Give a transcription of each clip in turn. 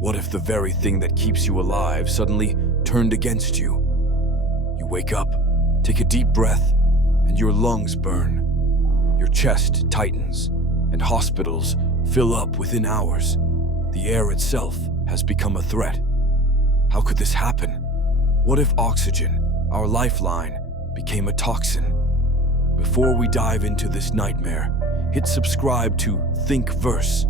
What if the very thing that keeps you alive suddenly turned against you? You wake up, take a deep breath, and your lungs burn. Your chest tightens, and hospitals fill up within hours. The air itself has become a threat. How could this happen? What if oxygen, our lifeline, became a toxin? Before we dive into this nightmare, hit subscribe to Thinkverse.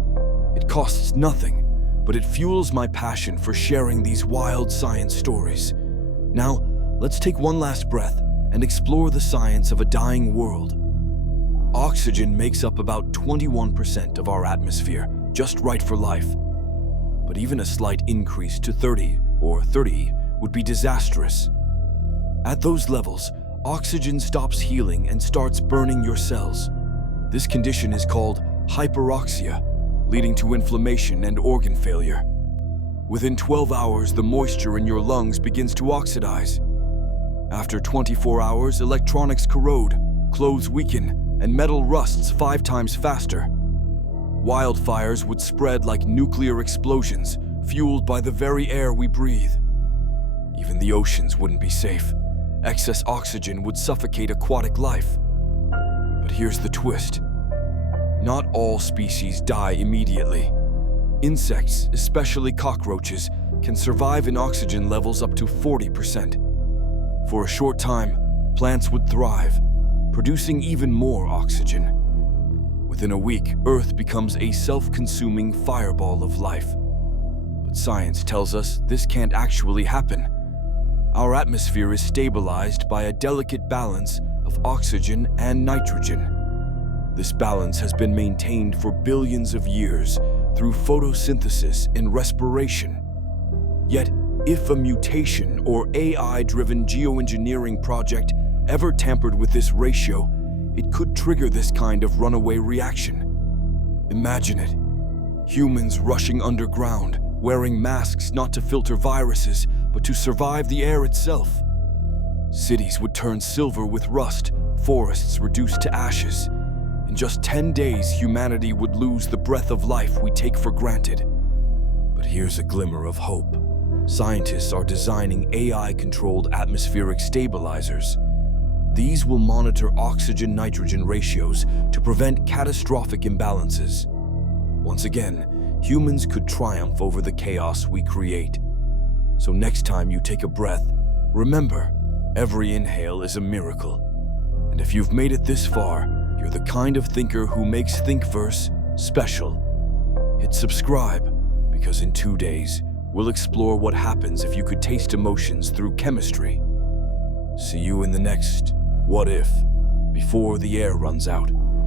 It costs nothing, but it fuels my passion for sharing these wild science stories. Now, let's take one last breath and explore the science of a dying world. Oxygen makes up about 21% of our atmosphere, just right for life. But even a slight increase to 30 would be disastrous. At those levels, oxygen stops healing and starts burning your cells. This condition is called hyperoxia, leading to inflammation and organ failure. Within 12 hours, the moisture in your lungs begins to oxidize. After 24 hours, electronics corrode, clothes weaken, and metal rusts 5 times faster. Wildfires would spread like nuclear explosions, fueled by the very air we breathe. Even the oceans wouldn't be safe. Excess oxygen would suffocate aquatic life. But here's the twist. Not all species die immediately. Insects, especially cockroaches, can survive in oxygen levels up to 40%. For a short time, plants would thrive, producing even more oxygen. Within a week, Earth becomes a self-consuming fireball of life. But science tells us this can't actually happen. Our atmosphere is stabilized by a delicate balance of oxygen and nitrogen. This balance has been maintained for billions of years through photosynthesis and respiration. Yet, if a mutation or AI-driven geoengineering project ever tampered with this ratio, it could trigger this kind of runaway reaction. Imagine it. Humans rushing underground, wearing masks not to filter viruses, but to survive the air itself. Cities would turn silver with rust, forests reduced to ashes. In just 10 days, humanity would lose the breath of life we take for granted. But here's a glimmer of hope. Scientists are designing AI-controlled atmospheric stabilizers. These will monitor oxygen-nitrogen ratios to prevent catastrophic imbalances. Once again, humans could triumph over the chaos we create. So next time you take a breath, remember, every inhale is a miracle. And if you've made it this far, you're the kind of thinker who makes Thinkverse special. Hit subscribe, because in 2 days, we'll explore what happens if you could taste emotions through chemistry. See you in the next What If, before the air runs out.